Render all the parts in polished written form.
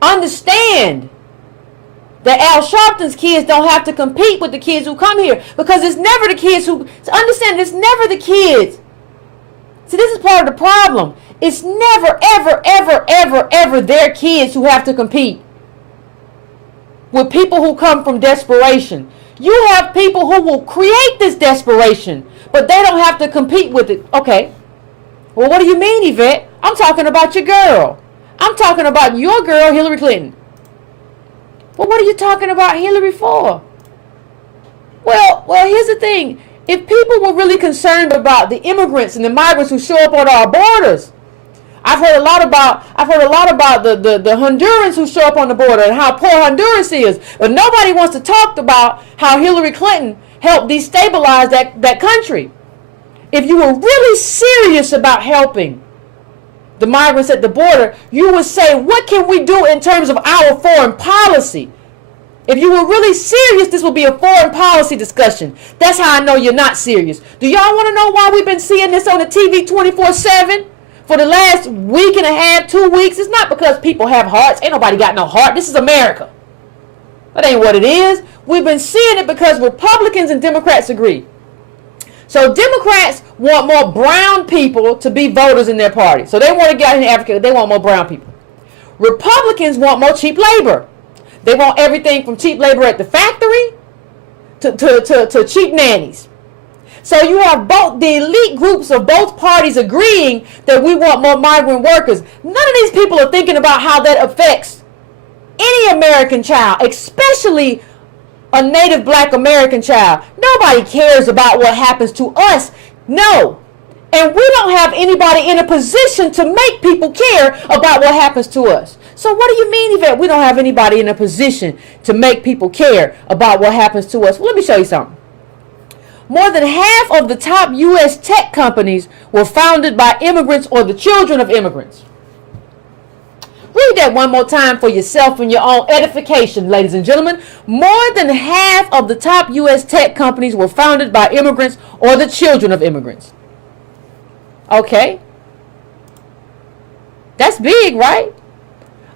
understand that Al Sharpton's kids don't have to compete with the kids who come here, because it's never the kids who, understand, it's never the kids. See, this is part of the problem. It's never, ever, ever, ever, ever their kids who have to compete with people who come from desperation. You have people who will create this desperation, but they don't have to compete with it. Okay. Well, what do you mean, Yvette? I'm talking about your girl. I'm talking about your girl, Hillary Clinton. Well, what are you talking about Hillary for? Well, here's the thing. If people were really concerned about the immigrants and the migrants who show up on our borders, I've heard a lot about the Hondurans who show up on the border and how poor Honduras is, but nobody wants to talk about how Hillary Clinton helped destabilize that country. If you were really serious about helping the migrants at the border, you would say, what can we do in terms of our foreign policy? If you were really serious, this would be a foreign policy discussion. That's how I know you're not serious. Do y'all want to know why we've been seeing this on the TV 24/7 for the last week and a half, 2 weeks? It's not because people have hearts. Ain't nobody got no heart. This is America. That ain't what it is. We've been seeing it because Republicans and Democrats agree. So Democrats want more brown people to be voters in their party. So they want to get out in Africa. They want more brown people. Republicans want more cheap labor. They want everything from cheap labor at the factory to cheap nannies. So you have both the elite groups of both parties agreeing that we want more migrant workers. None of these people are thinking about how that affects any American child, especially a native black American child. Nobody cares about what happens to us. No. And we don't have anybody in a position to make people care about what happens to us. So what do you mean, Yvette? We don't have anybody in a position to make people care about what happens to us. Well, let me show you something. More than half of the top U.S. tech companies were founded by immigrants or the children of immigrants. Read that one more time for yourself and your own edification, ladies and gentlemen. More than half of the top U.S. tech companies were founded by immigrants or the children of immigrants. Okay. That's big, right?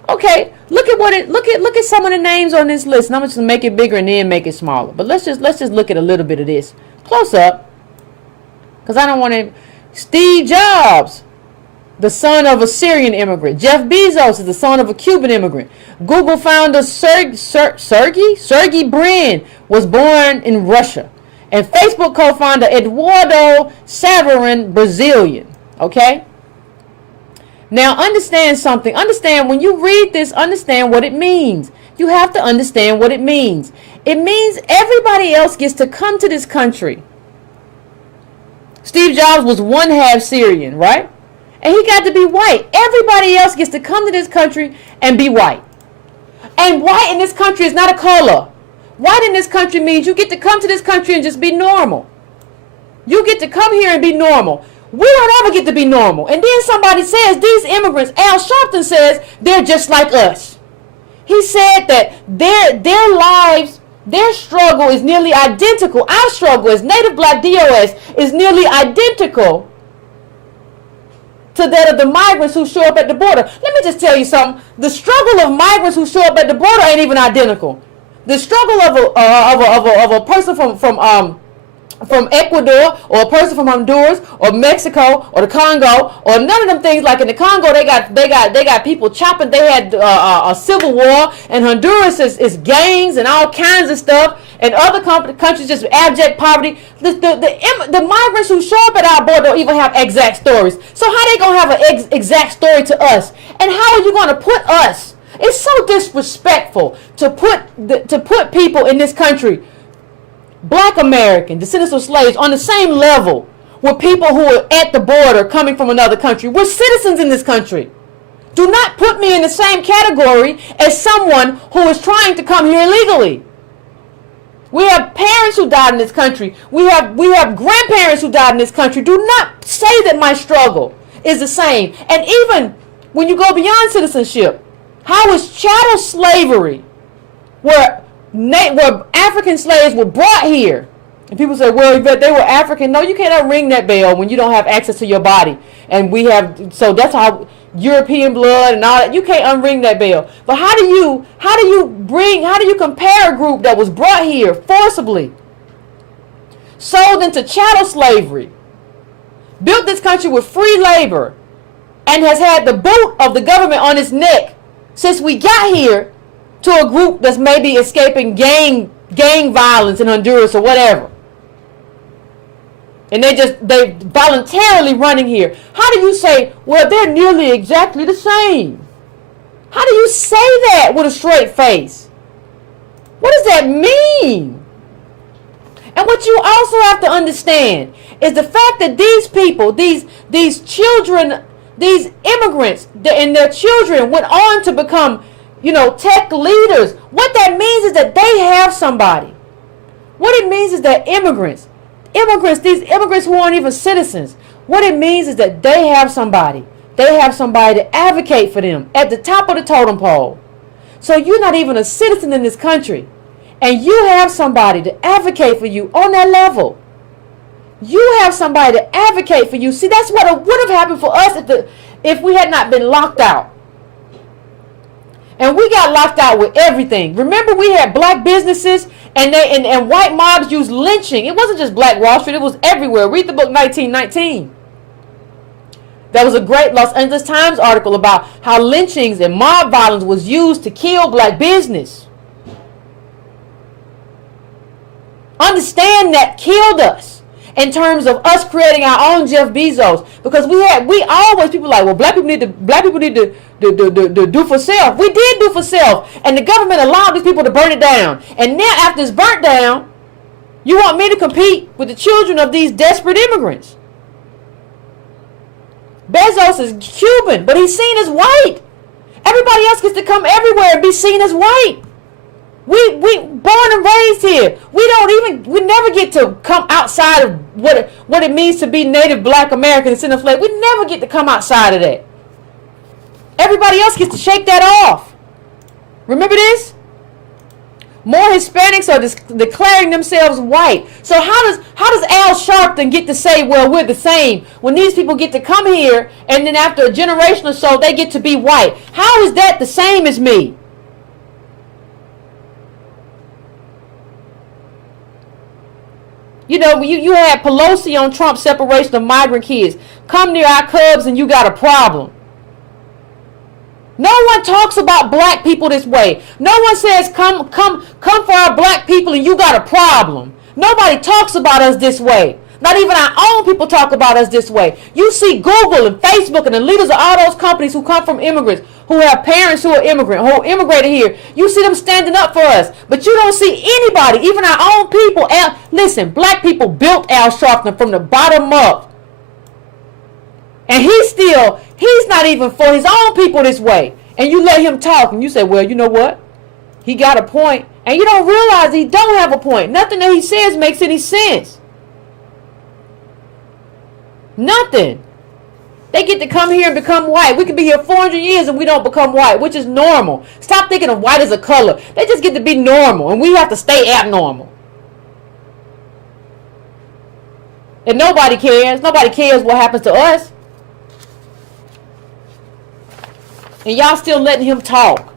Okay, look at some of the names on this list. And I'm just gonna make it bigger and then make it smaller. But let's just look at a little bit of this. Close up. Because I don't want to. Steve Jobs, the son of a Syrian immigrant. Jeff Bezos is the son of a Cuban immigrant. Google founder Sergey Brin was born in Russia. And Facebook co-founder Eduardo Saverin, Brazilian. Okay? Now understand something. Understand when you read this, understand what it means. You have to understand what it means. It means everybody else gets to come to this country. Steve Jobs was one half Syrian, right? And he got to be white. Everybody else gets to come to this country and be white. And white in this country is not a color. White in this country means you get to come to this country and just be normal. You get to come here and be normal. We don't ever get to be normal. And then somebody says, these immigrants, Al Sharpton says, they're just like us. He said that their lives, their struggle is nearly identical. Our struggle as native black DOS is nearly identical to that of the migrants who show up at the border. Let me just tell you something. The struggle of migrants who show up at the border ain't even identical. The struggle of a person from Ecuador, or a person from Honduras or Mexico or the Congo, or none of them things. Like in the Congo, they got people chopping. They had a civil war, and Honduras is gangs and all kinds of stuff, and other countries just abject poverty. The migrants who show up at our border don't even have exact stories. So how they gonna have an exact story to us? And how are you gonna put us? It's so disrespectful to put people in this country, black American, descendants of slaves, on the same level with people who are at the border coming from another country. We're citizens in this country. Do not put me in the same category as someone who is trying to come here illegally. We have parents who died in this country. We have grandparents who died in this country. Do not say that my struggle is the same. And even when you go beyond citizenship, how is chattel slavery, where African slaves were brought here? And people say, well, Yvette, they were African. No, you cannot ring that bell when you don't have access to your body. And so that's how European blood and all that. You can't unring that bell. But how do you compare a group that was brought here forcibly, sold into chattel slavery, built this country with free labor, and has had the boot of the government on its neck since we got here, to a group that's maybe escaping gang violence in Honduras or whatever? And they voluntarily running here. How do you say, well, they're nearly exactly the same? How do you say that with a straight face? What does that mean? And what you also have to understand is the fact that these people, these children, these immigrants and their children went on to become, tech leaders. What that means is that they have somebody. What it means is that these immigrants who aren't even citizens, what it means is that they have somebody. They have somebody to advocate for them at the top of the totem pole. So you're not even a citizen in this country, and you have somebody to advocate for you on that level. You have somebody to advocate for you. See, that's what would have happened for us if we had not been locked out. And we got locked out with everything. Remember, we had black businesses, and white mobs used lynching. It wasn't just Black Wall Street. It was everywhere. Read the book 1919. There was a great Los Angeles Times article about how lynchings and mob violence was used to kill black business. Understand that killed us in terms of us creating our own Jeff Bezos, because people like, well, black people need to do for self. We did do for self, and the government allowed these people to burn it down. And now after it's burnt down, you want me to compete with the children of these desperate immigrants? Bezos is Cuban, but he's seen as white. Everybody else gets to come everywhere and be seen as white. We born and raised here. We never get to come outside of what it means to be native black American and sin of flag. We never get to come outside of that. Everybody else gets to shake that off. Remember this? More Hispanics are declaring themselves white. So how does Al Sharpton get to say, well, we're the same, when these people get to come here and then after a generation or so they get to be white? How is that the same as me? You had Pelosi on Trump's separation of migrant kids. Come near our cubs and you got a problem. No one talks about black people this way. No one says come for our black people and you got a problem. Nobody talks about us this way. Not even our own people talk about us this way. You see Google and Facebook and the leaders of all those companies who come from immigrants, who have parents who are immigrated here. You see them standing up for us. But you don't see anybody, even our own people. Listen, black people built Al Sharpton from the bottom up. And he's not even for his own people this way. And you let him talk and you say, well, you know what? He got a point. And you don't realize he don't have a point. Nothing that he says makes any sense. Nothing. They get to come here and become white. We could be here 400 years and we don't become white, which is normal. Stop thinking of white as a color. They just get to be normal and we have to stay abnormal. And nobody cares. Nobody cares what happens to us. And y'all still letting him talk.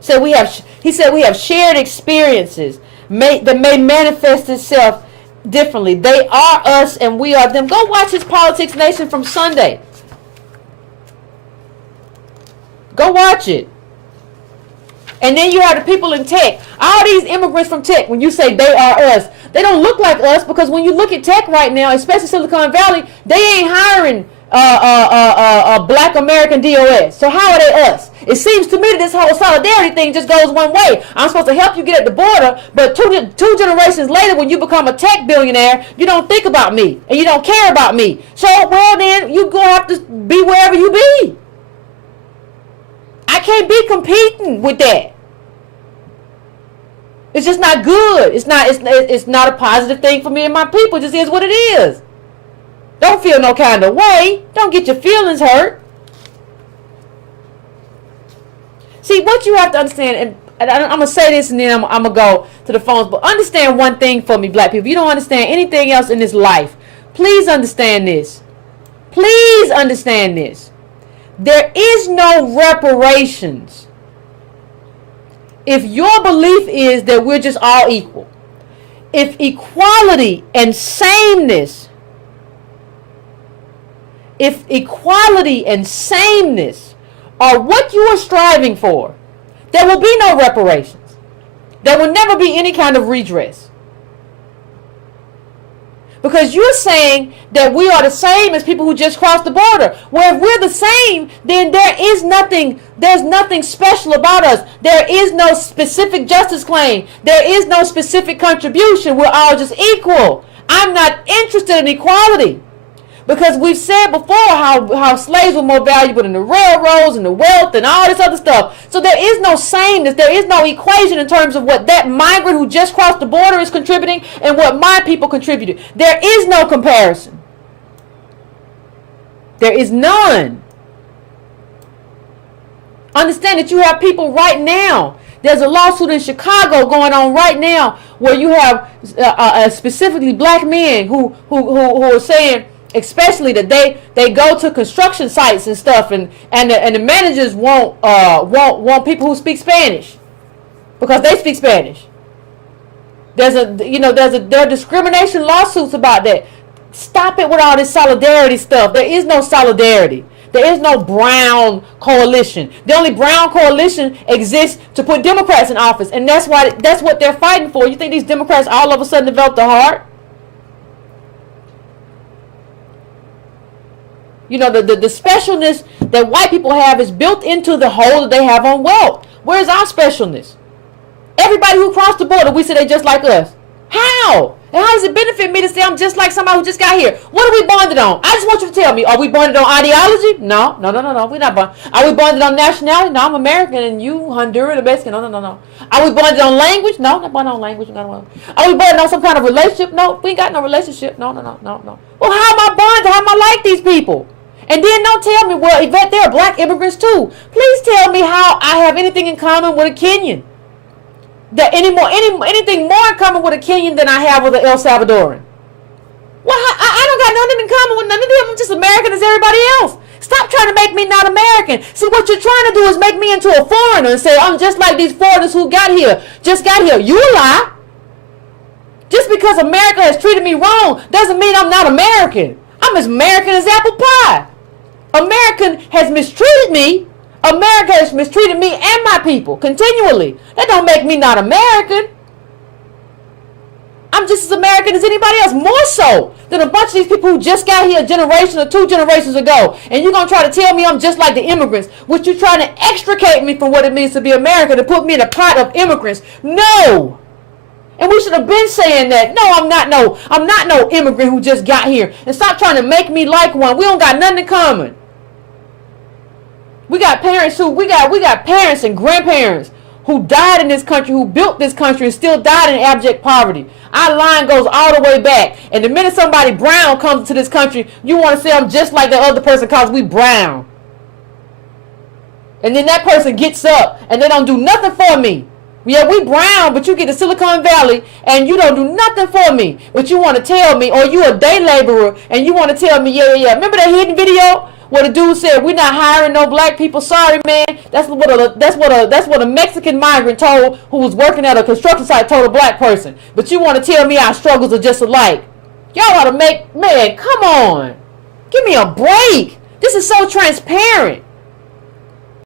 He said we have shared experiences that may manifest itself differently. They are us and we are them. Go watch his Politics Nation from Sunday. Go watch it. And then you have the people in tech. All these immigrants from tech, when you say they are us, they don't look like us, because when you look at tech right now, especially Silicon Valley, they ain't hiring black American DOS. So how are they us? It seems to me that this whole solidarity thing just goes one way. I'm supposed to help you get at the border, but two generations later, when you become a tech billionaire, you don't think about me and you don't care about me. So, well, then you're going to have to be wherever you be. I can't be competing with that. It's just not good. It's not a positive thing for me and my people. It just is what it is. Don't feel no kind of way. Don't get your feelings hurt. See, what you have to understand, and I'm going to say this and then I'm going to go to the phones, but understand one thing for me, black people. You don't understand anything else in this life. Please understand this. Please understand this. There is no reparations if your belief is that we're just all equal. If equality and sameness, are what you are striving for, there will be no reparations. There will never be any kind of redress. Because you're saying that we are the same as people who just crossed the border. Well, if we're the same, then there's nothing special about us. There is no specific justice claim. There is no specific contribution. We're all just equal. I'm not interested in equality. Because we've said before how slaves were more valuable than the railroads and the wealth and all this other stuff. So there is no sameness. There is no equation in terms of what that migrant who just crossed the border is contributing and what my people contributed. There is no comparison. There is none. Understand that you have people right now. There's a lawsuit in Chicago going on right now where you have specifically black men who are saying, especially that they go to construction sites and stuff, and the managers want people who speak Spanish because they speak Spanish. There are discrimination lawsuits about that. Stop it with all this solidarity stuff. There is no solidarity. There is no brown coalition. The only brown coalition exists to put Democrats in office, and that's what they're fighting for. You think these Democrats all of a sudden developed a heart? You know, the specialness that white people have is built into the hold that they have on wealth. Where's our specialness? Everybody who crossed the border, we say they just like us. How? And how does it benefit me to say I'm just like somebody who just got here? What are we bonded on? I just want you to tell me. Are we bonded on ideology? No. We're not bonded. Are we bonded on nationality? No, I'm American and you Honduran or Mexican. No. Are we bonded on language? No, not bonded on language. Are we bonded on some kind of relationship? No, we ain't got no relationship. No. Well, how am I bonded? How am I like these people? And then don't tell me, well, Yvette, there are black immigrants too. Please tell me how I have anything in common with a Kenyan. Anything more in common with a Kenyan than I have with an El Salvadoran. Well, I don't got nothing in common with none of them. I'm just American as everybody else. Stop trying to make me not American. See, what you're trying to do is make me into a foreigner and say, I'm just like these foreigners who just got here. You a lie. Just because America has treated me wrong doesn't mean I'm not American. I'm as American as apple pie. America has mistreated me. America has mistreated me and my people continually. That don't make me not American. I'm just as American as anybody else, more so than a bunch of these people who just got here a generation or 2 generations ago. And you're going to try to tell me I'm just like the immigrants, which you're trying to extricate me from what it means to be American, to put me in a pot of immigrants. No. And we should have been saying that. No, I'm not no immigrant who just got here. And stop trying to make me like one. We don't got nothing in common. We got parents and grandparents who died in this country, who built this country and still died in abject poverty. Our line goes all the way back. And the minute somebody brown comes to this country, you want to say I'm just like the other person because we brown. And then that person gets up and they don't do nothing for me. Yeah, we brown, but you get to Silicon Valley and you don't do nothing for me. But you want to tell me, or you a day laborer and you want to tell me, yeah. Remember that hidden video where the dude said, we're not hiring no black people. Sorry, man. That's what a Mexican migrant told, who was working at a construction site, told a black person. But you want to tell me our struggles are just alike. Y'all ought to man, come on. Give me a break. This is so transparent.